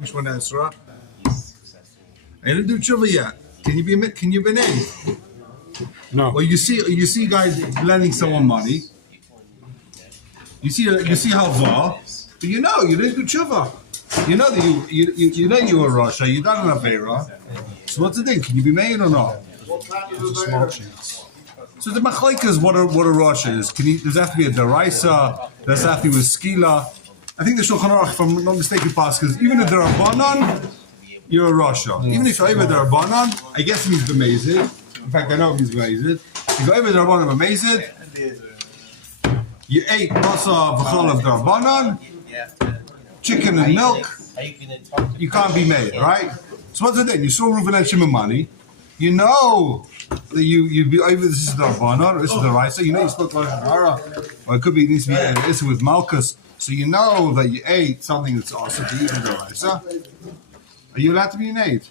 Mishwan Ezra. I didn't do tshuva yet. Can you be named? No. Well, you see guys lending someone money. You see how far, but you didn't do tshuva. You know that you know you were Russia. You done an Avera. So what's the thing? Can you be made or not? There's a small chance. So the machlek is what a Russia is. Does that have to be a deraisa? Does that have to be a skila? I think the Shulchan Aruch, if I'm not mistaken, because even if they're a banan, you're a Russia. Even if you're over the Rabbanan, I guess he's b'mezid. In fact, I know he's b'mezid. If you're over the Rabbanan b'mezid, you ate masa v'chol of the Rabbanan, chicken and milk, you can't be made, right? So what's the thing? You saw Reuven and Shimon money, you know that you'd be over this is the Rabbanan, or this is the Raisa, you know you spoke Lashon Hara, or it could be, it needs to be an issue with Malchus, so you know that you ate something that's also to eat in the Raisa. Are you allowed to be an aid?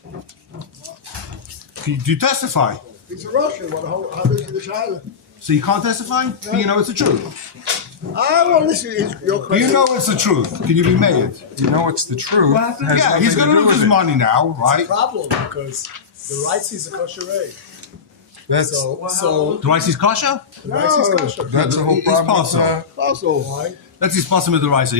Do you testify? It's a Russian. How big is the child? So you can't testify? No. You know it's the truth. I want to listen to your question. You know it's the truth. Can you be made? You know it's the truth. Yeah, he's going to lose his money now, right? It's a problem because the rights is a kosher aid. That's So the rice is kosher? the rights is kosher. that's the whole problem. Possible. That's his possible with the rice. No.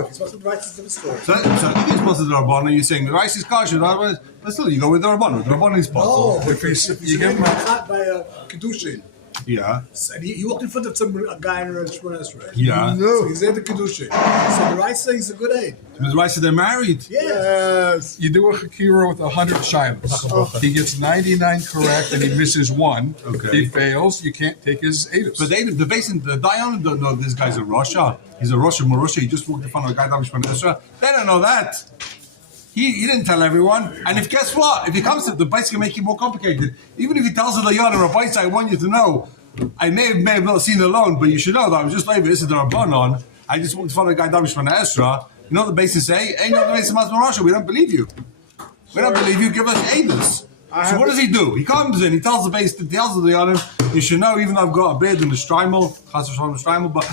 If it's supposed to be rights, it's a different story. So if he's possible with the Rabbanon, you're saying the rice is kosher, but still you go with the Rabbanon. The Rabbanon is possible. No, If you give him caught by a kedushin, Yeah. and he walked in front of a guy in a Shemon Esrei. Yeah. So he's there the kedushin. So the rights say he's a good aid. With the rice they're married. Yes. you do a Hakira with 100 shilas. He gets 99 correct and he misses one. Okay. He fails, you can't take his edus. But the Dayanim don't know this guy's a Russia. He's a Russia Marusha. He just walked in front of a guy that was from Israel. They don't know that. He didn't tell everyone. And if guess what? If he comes to the base, can make it more complicated. Even if he tells the Dayan or a base, I want you to know. I may have not seen the loan, but you should know that I was just like this is the Rabbanon. I just walked in front of a guy that was from Ezra. You know what the basis say? Ain't no the basis of Russia. We don't believe you. We don't believe you. Give us Avis. So what does he do? He comes in, he tells the base, he tells the Dayanim, you should know, even though I've got a beard and a Streimel, but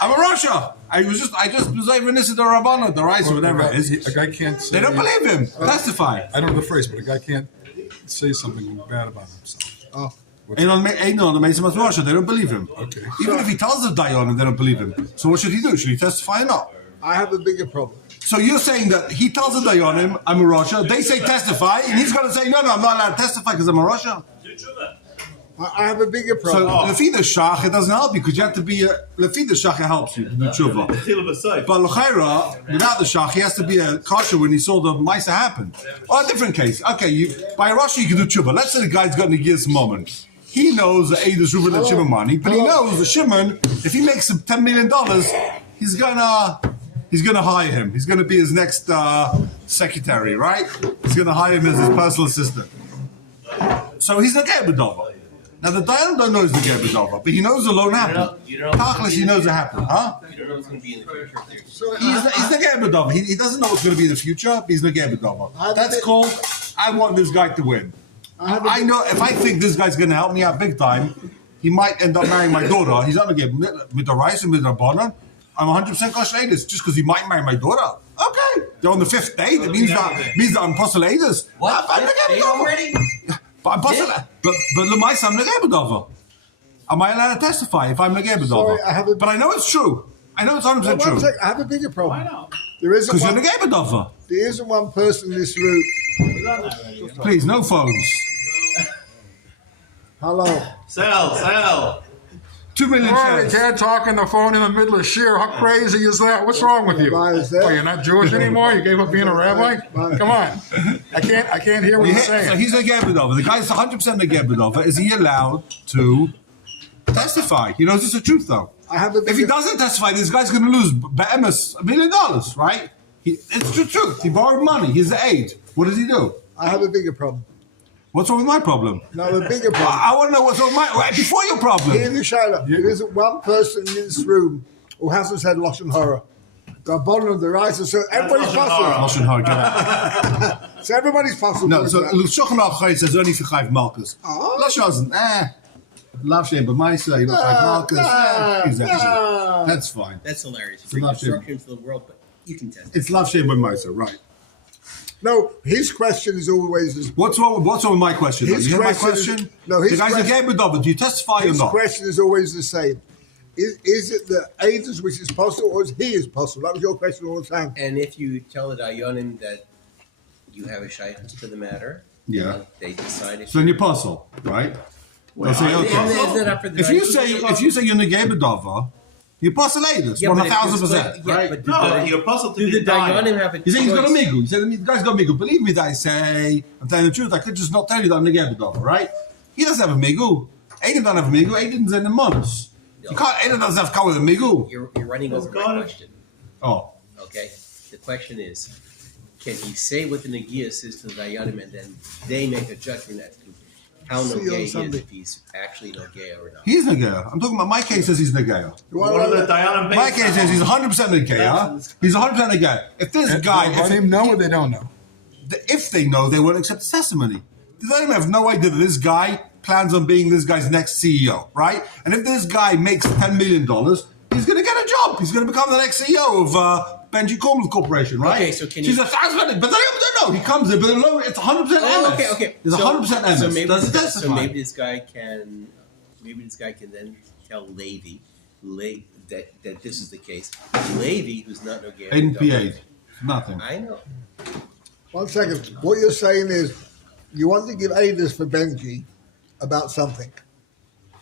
I'm a Russia. I just was over this is the Rabbana, the rice, or whatever it is. A guy can't say, They don't believe him. Testify. I don't know the phrase, but a guy can't say something bad about himself. Ain't on the Mason of Russia. They don't believe him. Okay. Even if he tells the Dayanim, they don't believe him. So what should he do? Should he testify or not? I have a bigger problem. So you're saying that he tells the Dayanim, I'm a Russia. They say testify, and he's going to say, no, I'm not allowed to testify because I'm a Russia. I have a bigger So problem. Lefi the Shach, it doesn't help you because you have to be Lefi the Shach, it helps you to do tshuva. But L'chaira, without the Shach, he has to be a kosher when he saw the Maisa happen. Or a different case. Okay, by a Russia you can do tshuva. Let's say the guy's got Negiyas moment. He knows the Eidus Reuven and Shimon money, but he knows the Shimon, if he makes him $10 million, he's gonna hire him. He's gonna be his next secretary, right? He's gonna hire him as his personal assistant. So he's not Gedova. Now the Dayan don't know he's the Gedova, but he knows the loan happened. Tachlis, he knows it happened, huh? You don't know what's going to be in the future. He's the Gedova. He doesn't know what's going to be in the future, but he's the Gedova. That's called, I want this guy to win. I know if I think this guy's going to help me out big time, he might end up marrying my daughter. He's not going to get with the rice and with the Rabbanan. I'm 100% kosher just because he might marry my daughter. Okay, they're on the fifth date. It means that I'm postulated. What? Date already? But Lemaisa, I'm Negebedova. Am I allowed to testify if I'm Negebedova? But I know it's true. I know it's 100% true. I have a bigger problem. Why not? Because you're Negebedova. There isn't one person in this room. Please, no phones. Hello. Sell. 2 million Oh, you shares. can't talk on the phone in the middle of shir. How crazy is that? What's wrong with you? Why is that? Oh, you're not Jewish anymore? You gave up being a rabbi? Come on. I can't hear what you're So saying. he's Negebedova. The guy's 100% Negebedova. Is he allowed to testify? He knows it's the truth, though. If he doesn't testify, this guy's going to lose $1 million, right? It's the truth. He borrowed money. He's the aide. What does he do? I have a bigger problem. What's wrong with my problem? No, a bigger problem. I want to know what's wrong with my... Before your problem. Hear the Shaila. There isn't one person in this room who hasn't said Lashon Hara. The Rabbanon, the Raisa, so everybody's possible. Lashon Hara, get out. So everybody's possible. No, so Shulchan Aruch says only for Chayv Malkus. Lashon doesn't. Lav Shem B'Maisa, you know, Chayv Malkus. Exactly. That's fine. That's hilarious. It's Bring not destruction to the world, but you can test it. It's Lav Shem B'Maisa, right. No, his question is always this. What's wrong with my question? His You hear my question question? is- no, his the guy's question- a Gedbedova. Do you testify or His not? question is always the same. Is it the Aiders which is possible, or is he is possible? That was your question all the time. And if you tell the Dayanim that you have a shaykhus to the matter, Yeah. and they decide if So then you puzzle, right? They'll say, And okay. it's not up for the If you Dayanim. say you're Gedbedova, you puzzle Aiders, Yeah, but if 1,000%, yeah, right? but do No, the- you're puzzled to do be the dying. Dayanim have a You say he's got a choice? migu. You say the guy's got a migu. Believe me that I say, I'm telling the truth. I could just not tell you that I'm Gedbedova, right? He doesn't have a migu. Aiden doesn't have a migu. Aiden's in the months. You can't. Aiden doesn't have to come with a migu. You're running over my got it. question. Oh, Okay? The question is, can he say what the Nagia says to the Dayanim and then they make a judgment as to how See you on Nogay he is, Sunday. if he's actually Nogay or not? he's Negea. I'm talking about my case says he's Negea. What are the Dayanim My based case says he's 100% Negea. He's 100% Negea. If this guy, Let him know or they don't know. if they know, they won't accept the testimony. They don't have no idea that this guy plans on being this guy's next CEO, right? And if this guy makes $10 million, he's going to get a job. He's going to become the next CEO of Benji Cornwall Corporation, right? Okay, so can She's you- 1,000%, but they don't know. He comes in, but it's 100% MS. Oh, okay. It's 100% MS. So maybe, Does he so testify? maybe this guy can then tell Levi that this is the case. Levi, who's not Nogay. Aiden P8. Nothing. I know. 1 second. What you're saying is you want to give Aiders for Benji about something,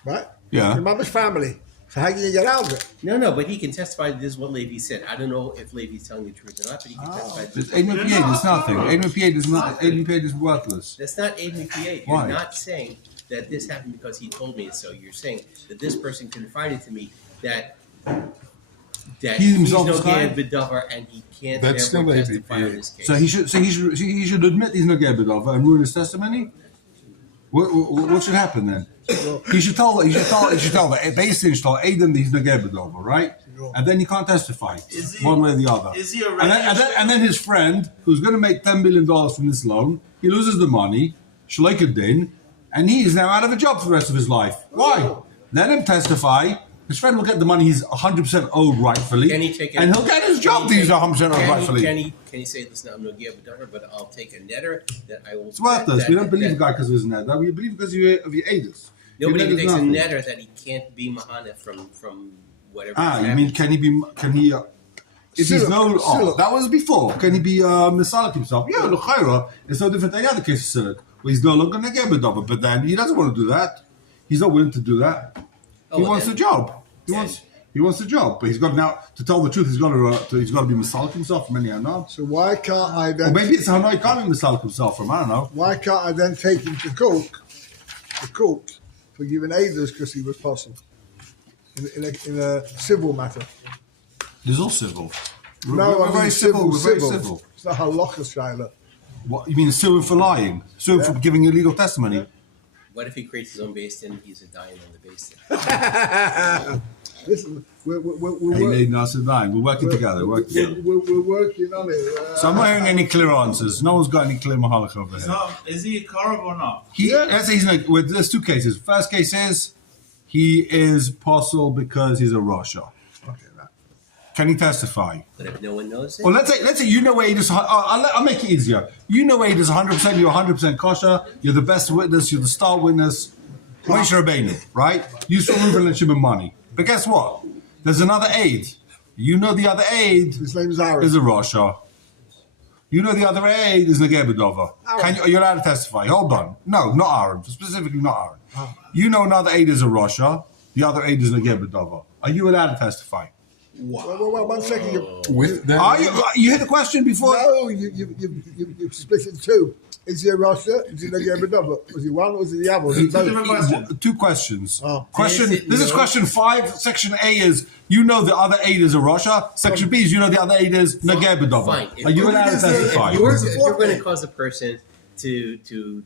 right? Yeah. Remember his family. So how can you get out of it? No, but he can testify that this is what Levi said. I don't know if Levi's telling the truth or not, but he can testify. It's Aiden P8 is nothing. Aiden P8 is not. Aiden P8 is worthless. That's not Aiden P8. Why? You're not saying that this happened because he told me so. You're saying that this person confided to me that He he's himself no is gay lying? Vidavar and he can't That's therefore still testify ABPA. in this case. So he should admit he's not Gedbedova and ruin his testimony. What should happen then? He should tell the Basin should tell Aiden that he's not Gedbedova, right? And then he can't testify Is he- one way or the other. is he and then his friend, who's going to make $10 million from this loan, he loses the money, Shalaikuddin, and he is now out of a job for the rest of his life. Why? Let him testify. His friend will get the money he's 100% owed rightfully, Can he take it? and he'll get his job that he's 100% owed rightfully. Can he say this now? I'm no gay Vidavar, but I'll take a netter that I will. It's worthless. that- We don't believe that- the guy because of his net. We believe because of your aiders. Nobody Your net is takes a nothing. netter that he can't be mahana from whatever. Ah, you happened. mean can he? If he's no, that was before. Can he be misalik himself? Yeah, l'chayra. It's no different than the other cases. Where he's no longer negabedova, but then he doesn't want to do that. He's not willing to do that. Oh, He well, wants then- the job. He then- wants the job, but he's got now to tell the truth. He's got to be misalik himself from any Hanoi. So why can't I Or then? maybe it's Hanoi can't be misalik himself from. I don't know. Why can't I then take him to court for giving Aiders because he was possible in a civil matter? There's all civil. We're I mean very civil. We're very civil. It's not halakha, Shaila. What you mean suing for lying? Suing for giving illegal testimony? What if he creates his own base and he's a dying on the base? Listen, we're Hey, Lady Nasser Nine. We're working together. We're working together. we're working on it. So I'm not hearing any clear answers. No one's got any clear mahalach over here. So, is he a Korov or not? Let's say there's two cases. First case is he is possible because he's a Russia. Can he testify? But if no one knows it, Well, let's say you know Aid is. I'll make it easier. You know Aid is 100%. You're 100% kosher. You're the best witness. You're the star witness. Moshe Rabbeinu, right? You saw Reuben and Shimon money. But guess what? There's another aid. You know the other aid His name's Aaron. is a Russia. You know the other aid is Negebedova. You're allowed to testify. Hold on. No, not Aaron. Specifically not Aaron. You know another aid is a Russia. The other aid is Negebedova. Are you allowed to testify? Well, 1 second. With that, Are you heard the question before? No, you split it in two. Is he a Russia? Is he like Abedova? Was he one or was he the other? Was he both? Different question. Two questions. Oh. Question. Is it This is no? question 5. Section A is you know the other aid is a Russia. Section B is you know the other aid is Negebedova. fine. Are you allowed to If you're- testify? if you're going to cause a person to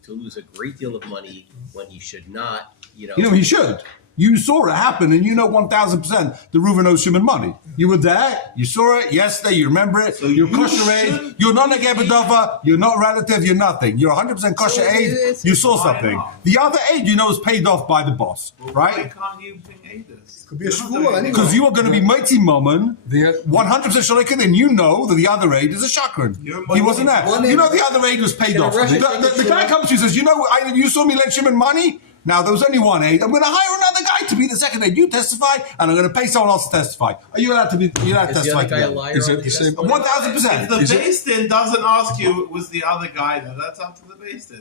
lose a great deal of money when he should not, You know he should. You saw it happen, and you know 1,000% the Reuven owes Shimon money. You were there, you saw it yesterday, you remember it. You're kosher aid. You're not a Gebedova. You're not relative. You're nothing. You're 100% kosher aid. You saw something. The other aid, you know, is paid off by the boss, Why right? can't you bring Aedis? Could be a shvua anyway. Because you are going to be mighty moment. The- 100% shalikin, and you know that the other aid is a shakran. He wasn't there. You know the other aid was paid off. The guy comes to you and says, you know, you saw me lend Shimon money? Now, there was only one aid. I'm going to hire another guy to be the second aid. You testify, and I'm going to pay someone else to testify. Are you allowed to be? You're allowed to Is the testify. other guy a together. liar? Is on it the same- testimony? 1,000%. If the Beis Din doesn't ask you, was the other guy there? That's up to the Beis Din.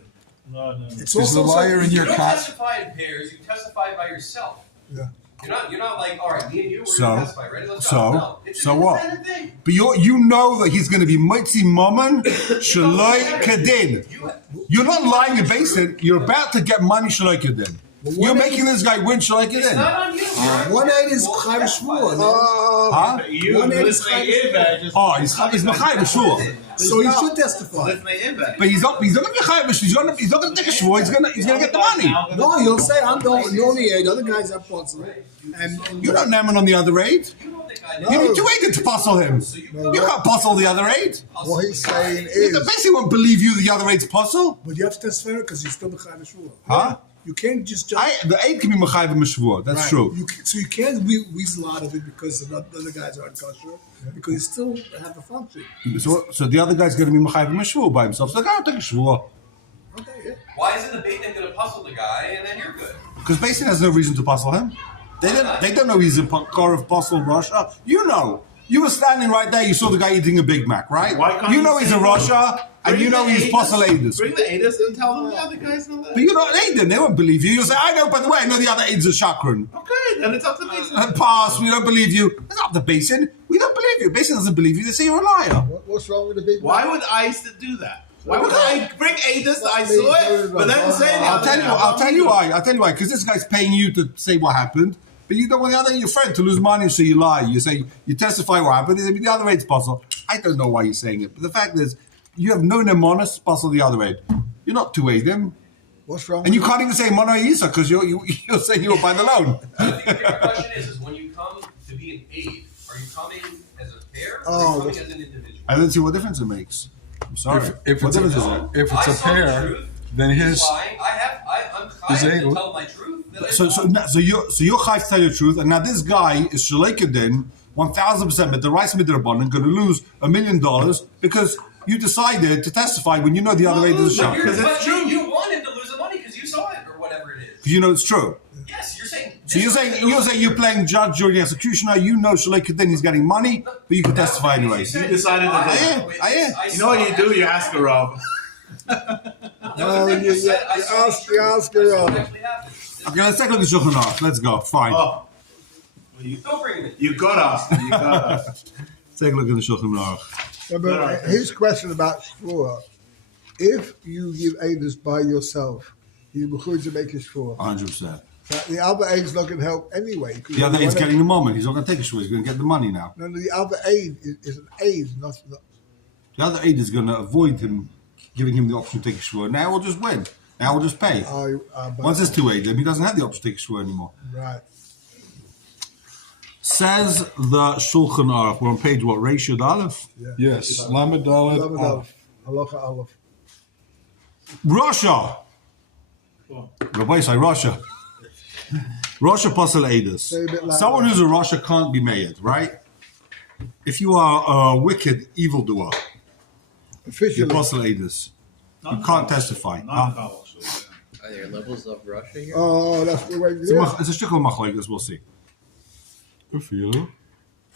No. It's Is the liar in You your don't cop? testify in pairs. You testify by yourself. Yeah. You're not like, all right, me and you, we're So- gonna testify. Ready? Let's so- go. No, it's so an what? independent thing. But you know that he's going to be mighty moment. Shaloi kedin. You're not lying in basin. You're about to get money. Shaloi kedin. You're making this guy win. Shaloi It's kedin. not on you. One aid is chayv shvua. No? Huh? You One aid is listening chayv Iber just. Oh, he's machayv sure. So he should testify. Listening Iber. But he's not going to be chayv. He's not going to take a shvur. He's going to get the money. No, you'll say I'm the only aid. Other guys are possible. And You're not namming on the other aid. You don't think I You know. need two agents to puzzle him. You can't puzzle the other aid. What he's saying They is, basically won't believe you the other aid's puzzle. but you have to testify because you're still b'chayv shvua. Huh? You can't just jump. The aid can be machayv and mashvur. That's Right. true. So you can't weasel out of it because the other guys aren't kosher because you still have a function. So the other guy's going to be machayv and mashvur by himself. So I'll take a shvur. Okay, yeah. Why isn't the bait then gonna puzzle the guy and then you're good? Because basically has no reason to puzzle him. They don't know he's a Korov Puzzle Russia. You know. You were standing right there, you saw the guy eating a Big Mac, right? Why can't You you know he's say a no? Russia, and Bring you know the he's Aedis- Puzzle Aiders. Bring the Aedis and tell them the other guy's not there. But you're not Aiden, they won't believe you. You'll say, I know, by the way, I know the other Aiden's a chakran. Okay, then it's up to Beis Din. Pass, we don't believe you. It's not the Basin. We don't believe you. Basin doesn't believe you, they say you're a liar. what's wrong with the big Why would I do that? Why would I bring Aedis that I saw it, but then say the I'll other tell you. guy? I'll tell you why. I'll tell you why. Because this guy's paying you to say what happened, but you don't want the other your friend to lose money, so you lie. You say you testify what happened. The other aid's puzzle. I don't know why you're saying it, but the fact is, you have no mnemonis puzzle the other aid. You're not two aidim, What's wrong and you with can't even say mono isa because you're saying you were by the loan. I think my question is when you come to be an aide, are you coming as a pair or Oh, are you coming as an individual? I don't see what difference it makes. I'm sorry. If what it's difference is a, it? if it's I a saw the pair, truth. then He's his lying. I'm Is trying able- to tell my truth. That I So you're chayv to tell the truth, and now this guy is shalekadin 1,000%, but the rice midrabanan going to lose $1 million because you decided to testify when you know the other aid is a But shakran. but you wanted to lose the money because you saw it or whatever it is. Because you know it's true. Yes, you're saying. So you're saying you're playing judge, jury, executioner. You know Shalekadin he's getting money, but you can testify anyway. You decided to do it. I am. You know what you do? You ask her Rob. No, you ask her. Okay, let's take a look at Shulchan Aruch. Let's go. Fine. Oh, Don't bring him in. you got us. You got us. Let's take a look at the Shulchan Aruch. Yeah, but his question about shvua: if you give aids by yourself, you be to make a shvua. 100%. But the other aid's not going to help anyway. The other aid's getting the moment. He's not going to take a shul. He's going to get the money now. No, the other aid is an aid, not. The other aid is going to avoid him giving him the option to take a shul. Now we'll just win. Now we'll just pay. But, Once there's two aids, he doesn't have the option to take a shul anymore. right. Says the Shulchan Aruch. We're on page what? Ratio Aleph? yes, Lamed Dalet Lamed Aleph. Aleph. Halacha Aleph. Russia. Rabbi say Russia. Russia Pasal Aedis. Say a bit louder. Someone who's a Russia can't be made, right? If you are a wicked evildoer, you're Officially. Pasal Aedis. You can't testify. Not Huh? Are there levels of Russia here? Oh, that's the way. It's a- It's a shtickle machlekes, we'll see.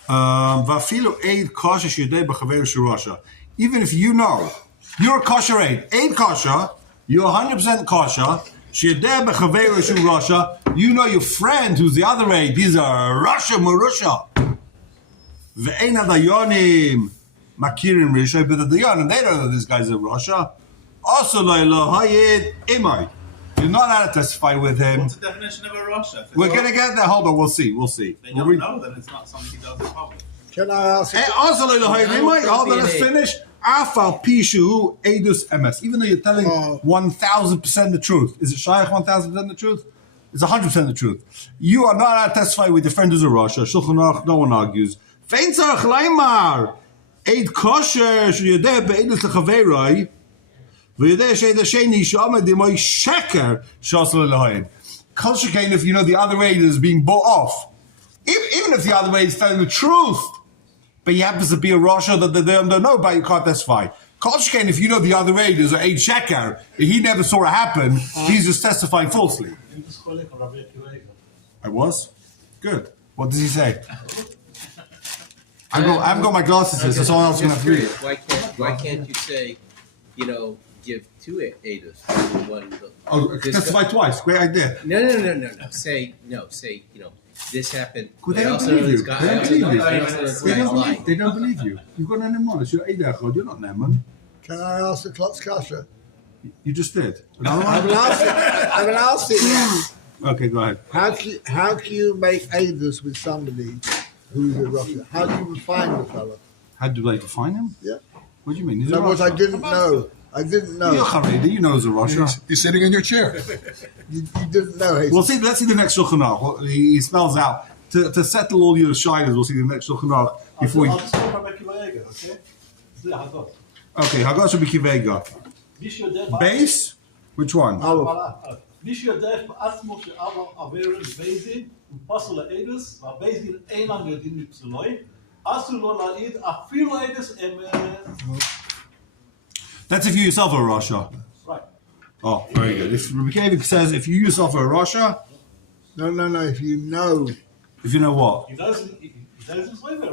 Vafilu aid kosher shedei b'chaver shel Russia. Even if you know you're a kosher aid kosher, you're 100% kosher. Shedei b'chaver shel Russia. You know your friend who's the other aid. He's a Russia Marusha. Ve'ein adayonim makirin rishay, but the dayanim they don't know this guy's a Russia. Also lo'elohayid imay. You're not allowed to testify with him. What's the definition of a Russia? We're gonna get there. Hold on, we'll see. We'll see. They We'll don't read- know, then it's not something he does in public. Can I ask? Hey, also, hold on, let's finish. Afal Pishu Edus MS. Even though you're telling 1,000% the truth, is it Shaykh 1,000% the truth? It's 100% the truth. You are not allowed to testify with your friend who's a Russia. Shulchan Aruch, no one argues. Fein tzarich leimar. Eid kosher sheyodeh be'edus lechaveroi. V'yodeh she'ed hasheni she'omed imoi sheker she'asur le'lohayed. Kosher came if you know the other aid is being bought off. Even if the other aid is telling the truth, but he happens to be a Russia that they don't know about, you can't testify. Kosher came if you know the other aid is an aid sheker, he never saw it happen, he's just testifying falsely. I was? Good. What does he say? I haven't got my glasses here, so someone else is going to have to read it. Why can't you say, give two edus? One. Testify twice. Great idea. No. Say, this happened. They don't believe you. They don't believe you. You've got an emunah. You're Eidechod. You're not Neman. Can I ask the Klotz Kasha? You just did. I haven't asked it yet. Okay, go ahead. How can you make Aedus with somebody who's a Russia? How do you refine the fellow? How do they define him? Yeah. What do you mean? He's No, a what Russia. I didn't know. You're Haredi. You know he's a Russia. He's sitting in your chair. You didn't know. Hey, We'll see. Let's see the next Shulchan Aruch. He spells out to settle all your shilas. We'll see the next Shulchan Aruch before. Okay, Hagash B'Kivega. Base. Which one? מי שיודע בעצמו שאבא עבר לבייזין, הוא פסול לאידס, והבייזין אינם יודעים מפסולוי, אסור לו להעיד אפילו אידס אמת. That's if you yourself are a Russia. Right. Oh, very good. If Rabbi Kevik says if you yourself are a Russia, No. If you know. if you know what? He doesn't swear the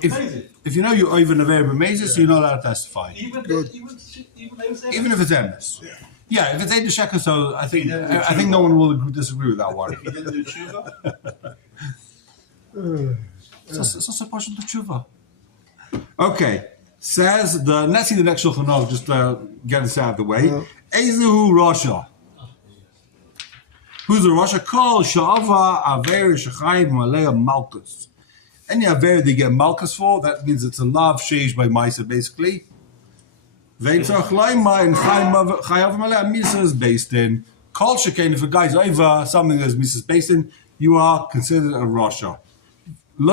basic. If you know you're over Never B'Mezis, you're not allowed to testify. Even Even if it's Emes. Yeah, if it's Eid Sheker, so I think no one will disagree with that one. He didn't do tshuva. It's also partial to tshuva. Okay, says let's see the next Shulchan Aruch, just get this out of the way. Ezehu Rasha. Who's a Rasha? Kol Sha'ava Aver Shechayim Malaya Malchus. Any Aver they get Malchus for, that means it's a lav sheish by Maisa, basically. Veitzach Laima and Chayav Malaya Misa is based in. Kol Shekain, if a guy's over something that's Misa is based in, you are considered a Rasha. It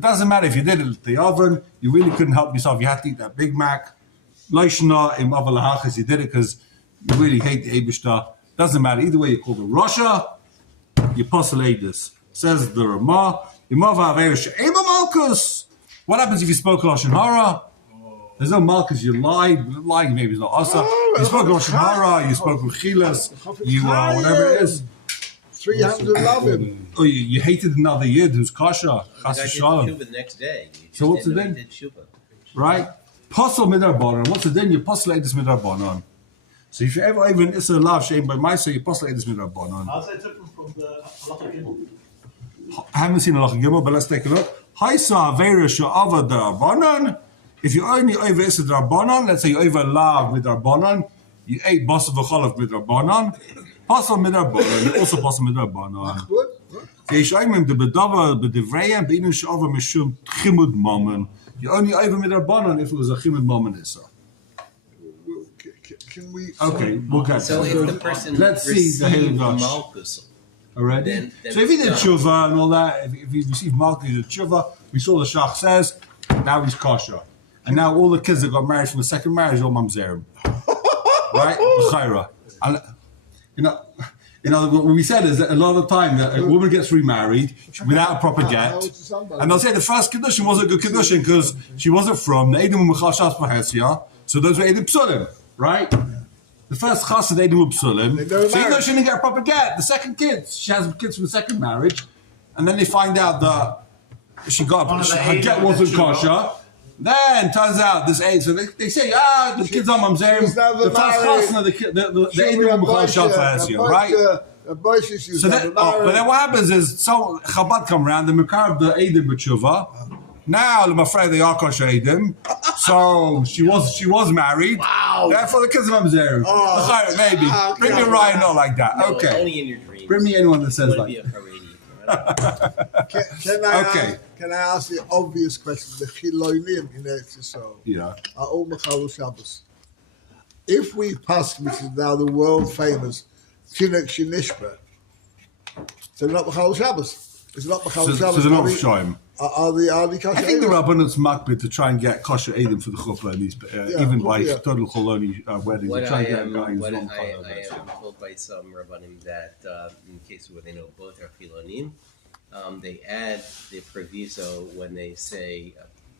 doesn't matter if you did it at the oven, you really couldn't help yourself. You had to eat that Big Mac. You did it because you really hate the Eibishter. Doesn't matter. Either way, you call it Russia, you postulate this. Says the Ramah. What happens if you spoke Lashon Hara? There's no Malchus, you lied. Lying maybe is not Asa. You spoke Lashon Hara, you spoke Chilas, you whatever it is. 300 love him. Oh, you hated another Yid who's Kasha. The guy Chas did Shalom. Shuvah the next day. You just So what's didn't the know he thing? did Shuvah. Right? Posel midarbanon. What's the din? You posel edis midarbanon. So if you ever even Issa Lav Shein by Maisa, you posel edis midarbanon. How's that different from the Halacha Gimel? I haven't seen Halacha Gimel, but let's take a look. Haisa Avera Sha'ava Darbanon. If you only over Issa Darbanon, let's say you over Lav midarbanon, you ate Basa V'chalav midarbanon. Posel midarbanon. You also posel midarbanon. What? You only over midarbanon if it was a chimud mammon issa. Can we? Okay, we'll get So to if it. the person Let's see the received Halil Gosh Malchus, already. then So if he did it's tshuva and all that, if he received Malchus, he did tshuva, we saw the Shach says, now he's kosher. And now all the kids that got married from the second marriage are mamzerim. Right? L'chaira. And, what we said is that a lot of the time that a woman gets remarried without a proper get, and they'll say the first Kedushin wasn't a good Kedushin because she wasn't from the Edom Mechashas Mahesia, so those were Edom Psulim, right? The first Chas of Edom Psulim, so even though she didn't get a proper get, the second kid, she has kids from the second marriage, and then they find out that her get wasn't kosher. Then turns out this age, so they say, the kids are mamzerim. The first chasna, the Edom Mechashas Mahesia, right? So then, but then what happens is, so Chabad come around, the Mekar of the Eidim b'tshuva. Now, I'm afraid they are kosher Eidim. So she was married. Wow. Therefore, the kids of Mamzer. Maybe. Bring me Ryan, not like that. no, Okay. only in your dreams. Bring me anyone that says You want to be like a Haredi. Can I ask the obvious question? The Chilonim in Eretz Yisrael yeah. are all Mechal Shabbos. if we pass, which is now the world famous Chinuch Shinishba, so they're not B'chal Shabbos. It's not B'chal So Shabbos. they're not Shoim. Are the kosher? I think the Rabbanut's makbid to try and get kosher Eidim for the chuppah, at least, even by total choloni weddings. What to I try and get am, guys what non I kosher. am told by some Rabbanim that in cases where they know both are Filonim, they add the proviso when they say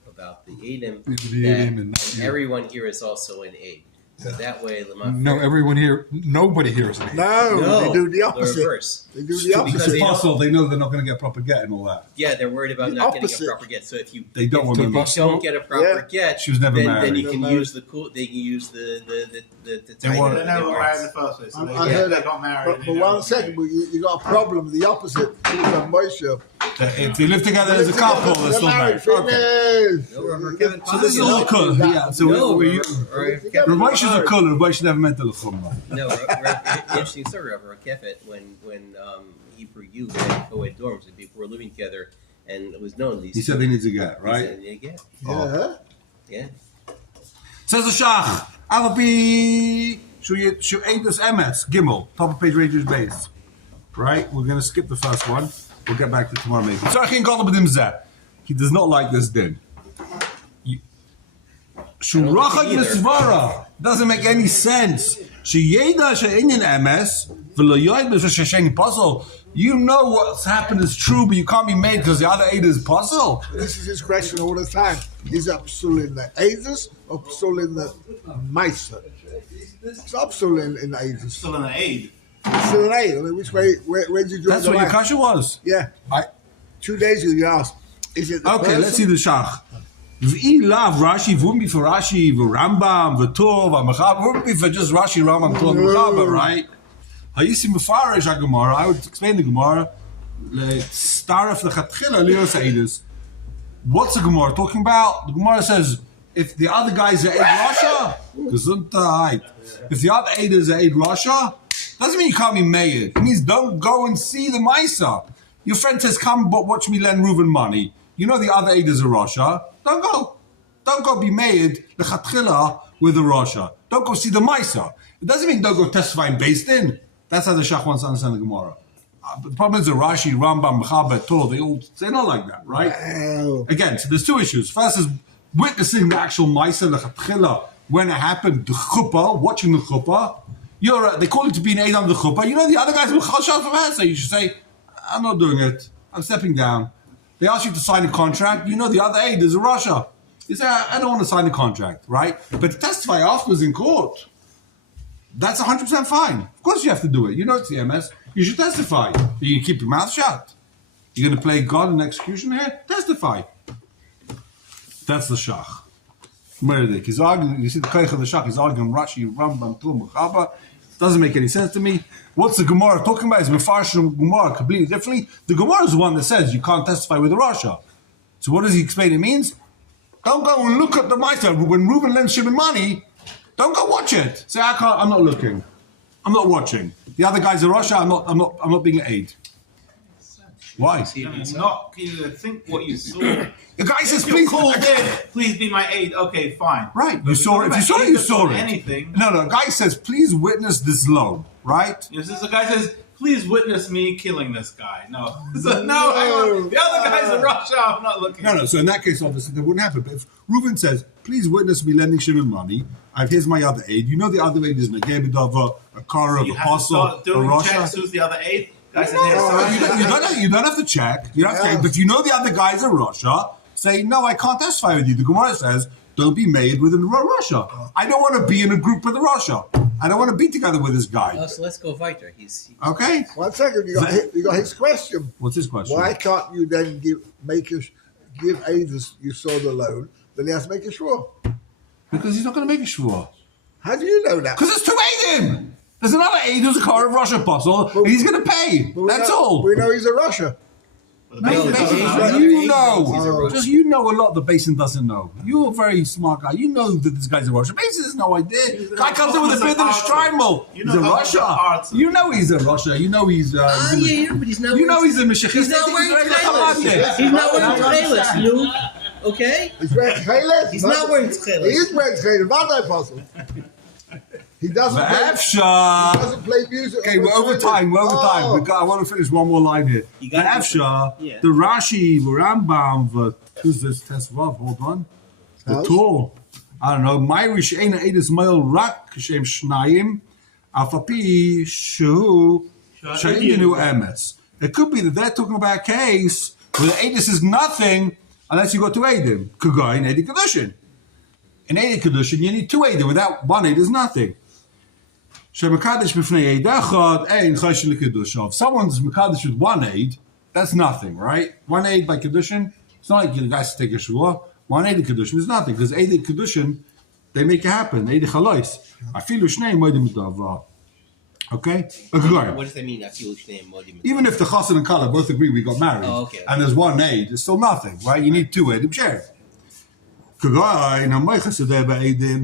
about the Eidim that everyone here is also an Eid. So that way, No, everyone here, nobody here is an aid. No, they do the opposite. The reverse. They do the Because opposite. it's possible they know they're not going to get proper get and all that. Yeah, they're worried about The not getting opposite. a proper get. So if you They don't want if them. you don't get a proper get, She was never then married. you can Never use the cool. They can use the They want- They never were married in the first place. So I they, heard they that. got married. But one second, you got a problem. The opposite. You got Moshe. If they live together as a couple, they're still married. Okay. Finished. No, Rabbi Kevin So this is Pazzi, all cool. Yeah. So no, we Rabbi Ramesh is a cool. Ramesh never meant the lechumma. No, interesting story, Rabbi Kefet, when Hebrew youth had co-ed dorms and people were living together, and it was known these. He said they need to get He right. said they get. Yeah. Yeah. Says the Shach. Avapi should eat this MS Gimel top of page Rangers base. Right. We're gonna skip the first one. We'll get back to tomorrow maybe. So I can call him Zeh. He does not like this din. Shurachat misvara doesn't make any sense. Sheyeda she'inyan MS v'lo yoyed b'shesheni puzzle. You know what's happened is true, but you can't be made because the other eight is puzzle. This is his question all the time. Is Upsul in the Aedis or Upsul in the Meister? It's Upsul in the Aedis. Still in the aid. Upsul in Aed. I mean, which way, where did you draw That's the what your line? kasha was. Yeah. 2 days ago you asked, is it the Okay, person? let's see the Shach. V'i lav Rashi, wouldn't be for Rashi, v'Rambam, v'Tov, v'Mechaber, wouldn't be for just Rashi, Rambam, Tov, Mechaber, right? Hayisi Mefarish HaGemara, I would explain the Gemara, Staref Lechatchila, Lios Eidus. What's the Gemara talking about? The Gemara says, if the other guy's are Eid Rasha, Gesundheit. If the other Eid is Eid Rasha, doesn't mean you can't be made. It means don't go and see the Maisa. Your friend says, come but watch me lend Reuven money. You know the other Eid is a Rasha. Don't go. Don't go be made the Chatchila with the Rasha. Don't go see the Maisa. It doesn't mean don't go testify in Beis Din. That's how the Shach wants to understand the Gemara. But the problem is the Rashi, Rambam, Mechaber, Tor, they're not like that, right? Oh. Again, so there's two issues. First is witnessing the actual Maisa, the Chatchila, when it happened, the Chuppah, watching the Chuppah. They call it to be an aid on the Chuppah. You know the other guys will chal shal from Hesa. You should say, I'm not doing it. I'm stepping down. They ask you to sign a contract. You know the other aid is a Russia. You say, I don't want to sign the contract, right? But to testify afterwards in court, that's 100% fine. Of course you have to do it. You know it's the MS. You should testify. You can keep your mouth shut. You're going to play God in execution here? Testify. That's the Shach. Merdik. He's arguing, you see the Kaich of the Shach, he's arguing Rashi, Rambam, Tum, Chaba. Doesn't make any sense to me. What's the Gemara talking about? Is Mefarsh Gemara completely differently? The Gemara is the one that says you can't testify with a Rasha. So what does he explain it means? Don't go and look at the Maisa. When Reuben lends Shimon money, don't go watch it. Say, I'm not looking. I'm not watching. The other guy's a Rasha, I'm not being an aid. Why? It's not. You think what you saw. The guy says, If you're please. called in, please be my aid. Okay, fine. Right, But you saw it. If you saw it, you saw it. Anything. No, the guy says, please witness this loan, right? This is the guy says, please witness me killing this guy. No. So, no, hang on. The other guy's in Russia. I'm not looking. No. So in that case, obviously, that wouldn't happen. But if Reuven says, please witness me lending Shimon money, here's my other aid. You know the other aid is a Gebedava, a Kara, You a have to Apostle, start a doing Russia. checks. Who's the other aid? Guy says, You don't have to check. You don't have to check. But you know the other guy's in Russia. Say, no, I can't testify with you. The Gemara says, don't be made with Russia. I don't want to be in a group with Russia. I don't want to be together with this guy. So let's go weiter. He's Okay? 1 second, you got his question. What's his question? Why can't you then give Aedis you saw the loan, then he has to make a shvur? Because he's not going to make a shvur. How do you know that? Because there's two Eidim. There's another Eid who's a car of Russia apostle, and he's going to pay. But we That's know- all. We know he's a Russia. You know, just you know a lot the basin doesn't know. You're a very smart guy. You know that this guy's a Russia. Basin has no idea. Guy comes in with a bit of a strimal. He's a Russia. You know he's a Russia. You know he's. but he's not. You know he's a Meshach. He's not wearing tchelis. He's not wearing tchelis. You okay? He's wearing tcheles. He's not wearing He tchelis. is wearing tcheles, not that possible. He doesn't play music. Okay, we're over time. Oh. I want to finish one more line here. Yeah. The Rashi, the Rambam, who's this test of? Hold on. The Torah. I don't know. Myrish Eina Edis Mail Rak Shem Shnayim Afapi Shu Shainu Emes. It could be that they're talking about a case where the Edis is nothing unless you go to Edim. Kugai in Edi Kedushin. In Edi Kedushin, you need two Edim. Without one Ed is nothing. Shemakadesh b'fnei Eid echad ein chayshel kedusha. If someone's makadesh with one Eid, that's nothing, right? One Eid by Kedushin, it's not like you guys take a shua. One Eid Kedushin is nothing, because Eid Kedushin, they make it happen. Eid chalois. Afilu shnei moedim midava. Okay? What does that mean? Afilu shnei moedim. Even if the chassan and kala both agree we got married, and there's one Eid, it's still nothing, right? You need two Eidim shared.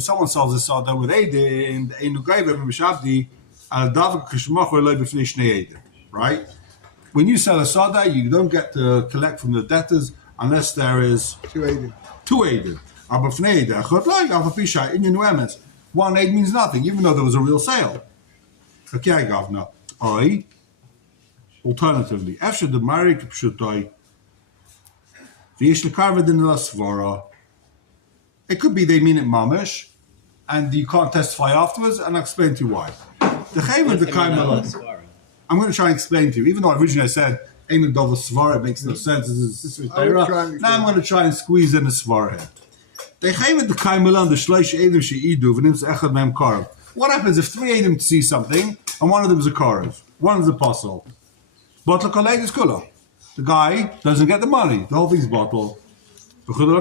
Someone sells a sada with Eidim, right? When you sell a sada, you don't get to collect from the debtors unless there is two Eidim. One Eid means nothing, even though there was a real sale. Alternatively, after the marriage pshutai, it could be they mean it mamish, and you can't testify afterwards, and I'll explain to you why. I'm going to try and explain to you, even though originally I said Ein Dov Svara, it makes no sense. Now I'm going to try and squeeze in the Svara here. What happens if three Eidim see something, and one of them is a Korev, one is a apostle? The guy doesn't get the money, the whole thing's bottled. Even though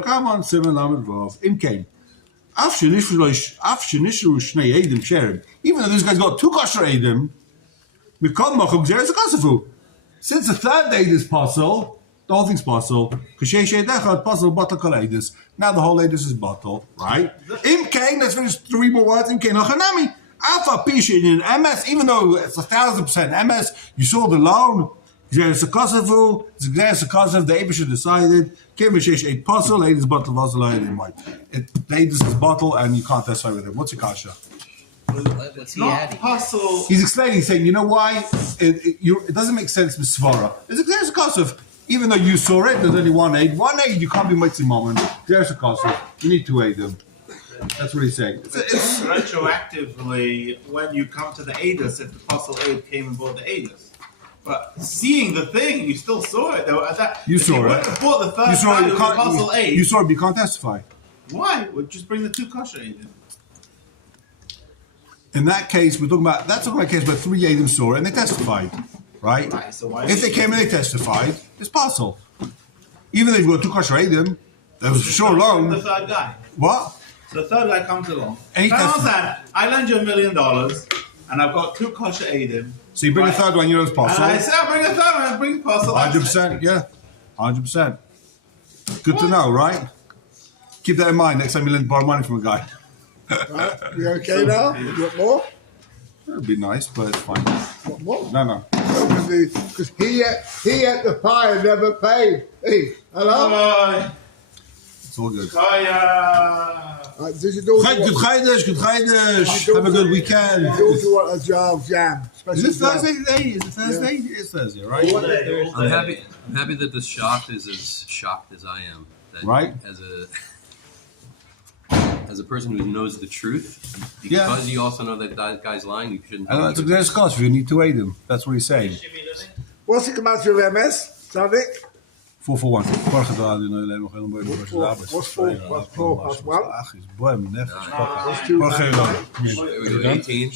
those guys got two kosher Eidim, since the third Eid is possible, the whole thing's possible. Now the whole Eidus is bottled, right? Let's finish three more words. Even though it's 1,000% MS, you saw the loan. It's a Kosovo, it's a Kosovo, the Abish decided, Kemishesh ate puzzle, Aidis bottle, Vazel, the Aidis is bottle, and you can't testify with him. What's your kasha? What's he adding? Puzzle. He's explaining, he's saying, you know why? It doesn't make sense with Svara. There's a Kosovo. Even though you saw it, there's only one Aid. One Aid, you can't be Mitzvah moment. There's a Kosovo. You need to aid them. That's what he's saying. It's retroactively when you come to the Aidis, if the puzzle Aid came and bought the Aidis. But seeing the thing, you still saw it. You saw it. Bought the first round of the puzzle Aid. You saw it, but you can't testify. Why? We'll just bring the two kosher Aid in. In that case, we're talking about a case where three Eidim saw it and they testified, right? Right, so why if they came and they testified, it's possible. Even if you've got two kosher Eidim, there was a sure loan. The third guy. What? So the third guy comes along. And he I lend you $1 million, and I've got two kosher Eidim. So you bring a third one, you know it's possible. And I say, I'll bring a third one, I'll bring the puzzle. 100%, yeah. 100%. Good to know, right? Keep that in mind next time you lend borrow money from a guy. Right, you okay now? You want more? That'd be nice, but it's fine. Want more? No. Because he ate the pie and never paid. Hey, hello? It's all good. Did you do Good Chaydesh. Have a good weekend. You also want a jam. Is it Thursday today? Is it Thursday? Yeah. It's Thursday, right? I'm happy that this shocked is as shocked as I am. That Right. As a person who knows the truth, because you also know that guy's lying, you shouldn't. And there's cost if you need to aid him. That's what he's saying. What's the amount of MS, Sadik? 441. What's four? Plus one? Ach, is boem, nefesh. That's two. 18.